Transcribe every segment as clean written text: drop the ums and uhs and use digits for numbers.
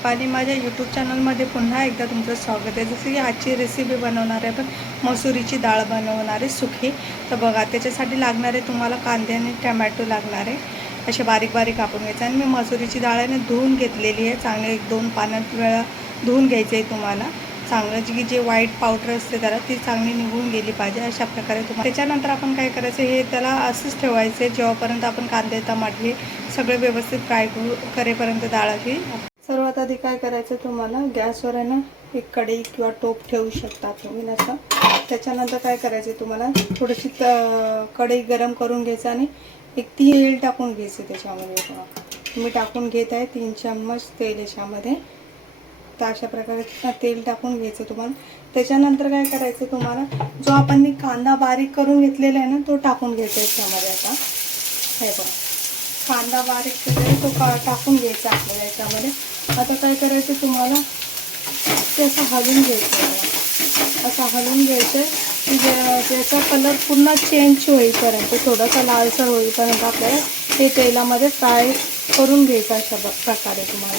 दीपाली माझ्या यूट्यूब चॅनलमध्ये पुन्हा एकदा तुमचं स्वागत आहे। जसं की आजची रेसिपी बनवणार आहे पण मसुरीची डाळ बनवणार आहे सुकी। तर बघा त्याच्यासाठी लागणारे तुम्हाला कांदे आणि टोमॅटो लागणार आहे, असे बारीक बारीक कापून घ्यायचे। आणि मी मसुरीची डाळ आहे ना धुवून घेतलेली आहे, चांगले 1-2 पाण्यात वेळा धुवून घ्यायचे आहे तुम्हाला। चांगलं जी जे व्हाईट पावडर असते त्याला ती चांगली निघून गेली पाहिजे, अशा प्रकारे तुम्हाला। त्याच्यानंतर आपण काय करायचं, हे त्याला असंच ठेवायचं जेव्हापर्यंत आपण कांदे टमाटे सगळे व्यवस्थित फ्राय करेपर्यंत डाळाची। सर्वात आधी काय करायचं, तुम्हाला गॅसवर आहे ना एक कढई किंवा टोप ठेवू शकता तुम्ही असं। त्याच्यानंतर काय करायचं, तुम्हाला थोडीशी कढई गरम करून घ्यायचं आणि एक तेल टाकून घ्यायचं त्याच्यामध्ये। मी टाकून घेत आहे 3 चम्मच तेल याच्यामध्ये। तर अशा प्रकारे तेल टाकून घ्यायचं तुम्हाला। त्याच्यानंतर काय करायचं, तुम्हाला जो आपण कांदा बारीक करून घेतलेला आहे ना तो टाकून घ्यायचा याच्यामध्ये। आता हे बघा कांदा बारीक केलेला तो टाकून घ्यायचा आपल्याला याच्यामध्ये। आता काय करायचं, तुम्हाला ते असं हलवून घ्यायचं, असं हलवून घ्यायचं की त्याचा कलर पूर्ण चेंज होईपर्यंत, थोडासा लालसर होईपर्यंत आपल्याला ते तेलामध्ये फ्राय करून घ्यायचं अशा प्रकारे तुम्हाला।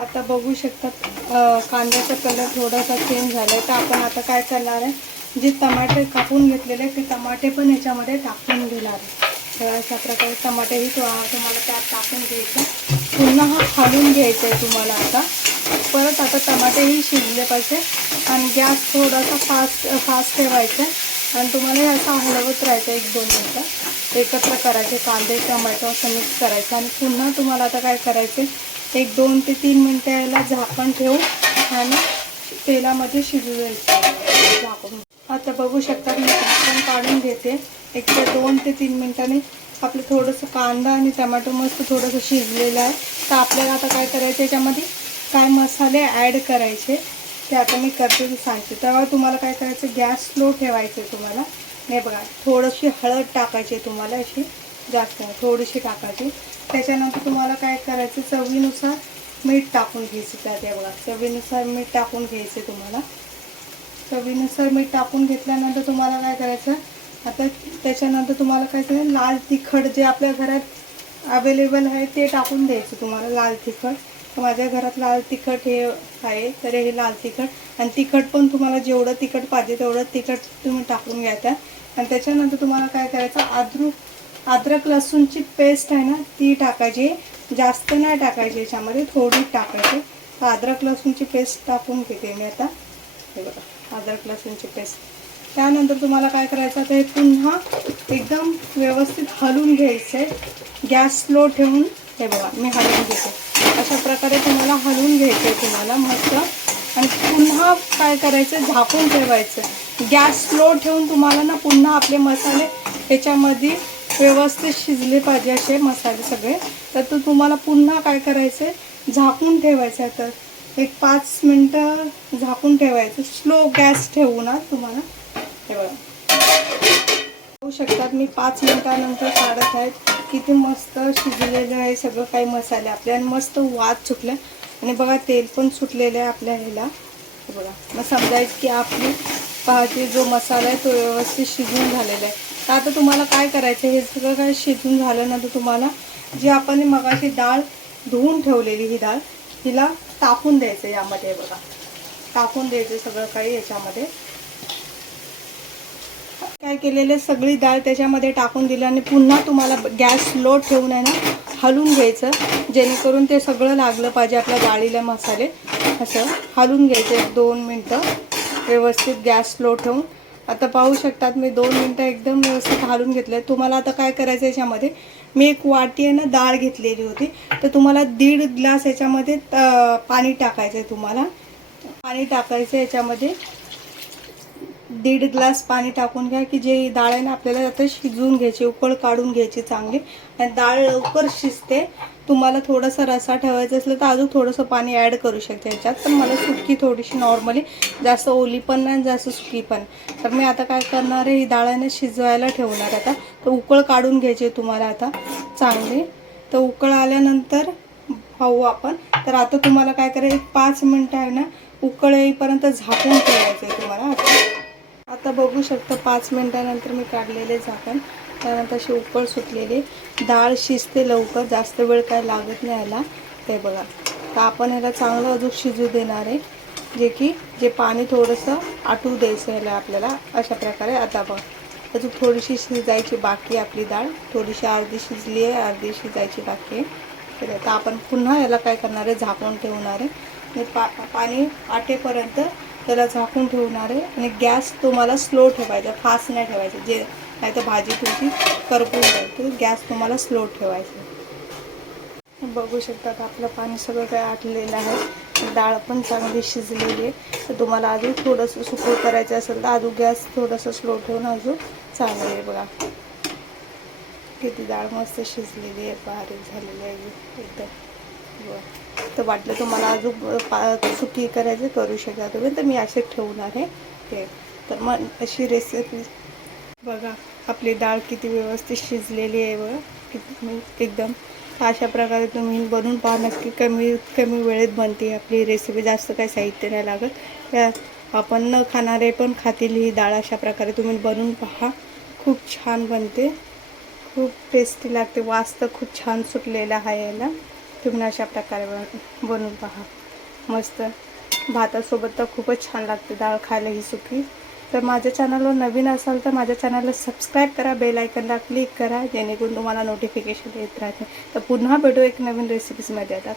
आता बघू शकता कांद्याचा कलर थोडासा चेंज झाला आहे। तर आपण आता काय करणार आहे, जे टमाटे कापून घेतलेले ते टमाटे पण याच्यामध्ये टाकून घेणार आहे। तर अशा प्रकारे टमाटेही तुम्हाला त्यात टाकून घ्यायचं, पुन्हा हलवून घ्यायचं आहे तुम्हाला। आता परत आता टमाटेही शिजले पाहिजे आणि गॅस थोडासा फास्ट ठेवायचा आणि तुम्हाला हे असं हलवत राहायचं 1-2 मिनटं। एकत्र करायचे कांदे टोमॅटो असं मिक्स करायचं आणि पुन्हा तुम्हाला आता काय करायचे, 1-2 ते 3 मिनटं याला झाकण ठेवून आणि तेलामध्ये शिजू द्यायचं झाकून। आता बघू शकता मी झाकण काढून घेते, 1-2 ते 3 मिनटांनी आपलं थोडंसं कांदा आणि टोमॅटो मस्त थोडंसं शिजलेलं आहे। तर आपल्याला आता काय करायचं, याच्यामध्ये काय मसाले ॲड करायचे ते आता मी करते ते सांगते। तेव्हा तुम्हाला काय करायचं, गॅस स्लो ठेवायचं तुम्हाला। नाही बघा थोडीशी हळद टाकायची तुम्हाला, अशी जास्त नाही थोडीशी टाकायची। त्याच्यानंतर तुम्हाला काय करायचं, चवीनुसार मीठ टाकून घ्यायचं त्यात। हे बघा चवीनुसार मीठ टाकून घ्यायचं तुम्हाला। चवीनुसार मीठ टाकून घेतल्यानंतर तुम्हाला काय करायचं, आता त्याच्यानंतर तुम्हाला काय करायचं, लाल तिखट जे आपल्या घरात अवेलेबल आहे ते टाकून द्यायचं तुम्हाला। लाल तिखट तर माझ्या घरात लाल तिखट हे आहे, तर हे लाल तिखट आणि तिखट पण तुम्हाला जेवढं तिखट पाहिजे तेवढं तिखट तुम्ही टाकून घ्यायचं। आणि त्याच्यानंतर तुम्हाला काय करायचं, अद्रक लसूणची पेस्ट आहे ना ती टाकायची, जास्त नाही टाकायची याच्यामध्ये, थोडी टाकायची। तर अद्रक लसूणची पेस्ट टाकून घेते मी आता। हे बघा अद्रक लसूणची पेस्ट। त्यानंतर तुम्हाला काय करायचं, ते पुन्हा एकदम व्यवस्थित हलवून घ्यायचं आहे, गॅस स्लो ठेवून। हे बघा मी हलवून घेते, अशा प्रकारे तुम्हाला हलवून घ्यायचं आहे तुम्हाला मस्त। आणि पुन्हा काय करायचं, झाकून ठेवायचं गॅस स्लो ठेवून तुम्हाला ना। पुन्हा आपले मसाले याच्यामध्ये व्यवस्थित शिजले पाहिजे असे मसाले सगळे। तर तुम्हाला पुन्हा काय करायचं, झाकून ठेवायचं आहे। तर 5 मिनटं झाकून ठेवायचं, स्लो गॅस ठेवू ना तुम्हाला। हे बघा बघू शकतात मी 5 मिनटानंतर काढत आहे, किती मस्त शिजलेलं आहे सगळं काही मसाले आपले आणि मस्त वास सुटला। आणि बघा तेल पण सुटलेलं आहे आपल्या ह्याला। हे बघा मग समजायचं की आपली पाहाची जो मसाला आहे तो व्यवस्थित शिजून झालेला आहे। तर आता तुम्हाला काय करायचं, हे सगळं काय शिजून झाल्यानंतर तुम्हाला जी आपण मगाशी डाळ धुवून ठेवलेली ही डाळ हिला टाकून द्यायचं यामध्ये। बघा टाकून द्यायचं सगळं काही याच्यामध्ये। काय केलेले सगळी डाळ त्याच्यामध्ये टाकून दिली आणि पुन्हा तुम्हाला गॅस स्लो ठेवून आहे ना हलवून घ्यायचं, जेणेकरून ते सगळं लागलं पाहिजे आपल्या डाळीला मसाले। असं हलवून घ्यायचं 1-2 मिनटं व्यवस्थित गॅस स्लो ठेवून। आता पाहू शकतात मी 2 मिनटं एकदम व्यवस्थित हलवून घेतलं। तुम्हाला आता काय करायचं, याच्यामध्ये मी 1 वाटी आहे ना डाळ घेतलेली होती, तर तुम्हाला 1.5 ग्लास याच्यामध्ये पाणी टाकायचं आहे तुम्हाला। पाणी टाकायचं याच्यामध्ये 1.5 ग्लास पाणी टाकून घ्या, की जे डाळ आहे ना आपल्याला आता शिजवून घ्यायची, उकळ काढून घ्यायची चांगली। आणि डाळ लवकर शिजते। तुम्हाला थोडासा रसा ठेवायचा असलं तर अजून थोडंसं पाणी ॲड करू शकते याच्यात, पण मला सुकी थोडीशी नॉर्मली, जास्त ओली पण नाही जास्त सुकी पण। तर मी आता काय करणार आहे, ही डाळाने शिजवायला ठेवणार आता। तर उकळ काढून घ्यायची तुम्हाला आता चांगली। तर उकळ आल्यानंतर पाहू आपण। तर आता तुम्हाला काय करायचं, 5 मिनटं आहे ना उकळ येईपर्यंत झाकून ठेवायचं आहे तुम्हाला। आता बघू शकता 5 मिनटानंतर मी काढलेले झाकण, त्यानंतर अशी उकळ सुटलेली डाळ शिजते लवकर, जास्त वेळ काय लागत नाही याला। हे बघा. तर आपण ह्याला चांगलं अजून शिजू देणार आहे, जे पाणी थोडंसं आटू द्यायचं ह्याला आपल्याला. अशा प्रकारे आता बघा अजून थोडीशी शिजायची बाकी आहे आपली डाळ. थोडीशी अर्धी शिजली आहे, अर्धी शिजायची बाकी आहे. तर आता आपण पुन्हा याला काय करणार आहे, झाकून ठेवणार आहे आणि पाणी आटेपर्यंत त्याला झाकून ठेवणार आहे. आणि गॅस तुम्हाला स्लो ठेवायचा, फास्ट नाही ठेवायचा, जे नाही तर भाजी तुमची करपून जाईल. तर गॅस तुम्हाला स्लो ठेवायचा. बघू शकता आपलं पाणी सगळं काय आटलेलं आहे, डाळ पण चांगली शिजलेली आहे. तर तुम्हाला अजून थोडंसं सुकं करायचं असेल तर अजून गॅस थोडंसं स्लो ठेवून अजून चांगलं आहे. बघा किती डाळ मस्त शिजलेली आहे, बारीक झालेली आहे एकदम. बरं, तर वाटलं तुम्हाला अजून सुकी करायचं करू शकता तुम्ही, तर मी असे ठेवणार आहे ते. तर मग अशी रेसिपी बघा. आपली डाळ किती व्यवस्थित शिजलेली आहे बघा, किती एकदम. अशा प्रकारे तुम्ही बनवून पहा नक्की. कमी वेळेत बनते आपली रेसिपी, जास्त काही साहित्य नाही लागत. आपण न खाणारे पण खातील ही डाळ. अशा प्रकारे तुम्ही बनवून पहा, खूप छान बनते, खूप टेस्टी लागते. वास तर खूप छान सुटलेला आहे याला. तुम्ही अशा प्रकारे बनवून पहा, मस्त. भातासोबत तर खूपच छान लागते डाळ खायला ही सुकी. तर माझ्या चॅनलवर नवीन असाल तर माझ्या चॅनलला सबस्क्राईब करा, बेल आयकनला क्लिक करा, जेणेकरून तुम्हाला नोटिफिकेशन येत राहते. तर पुन्हा भेटू एक नवीन रेसिपीजमध्ये. आता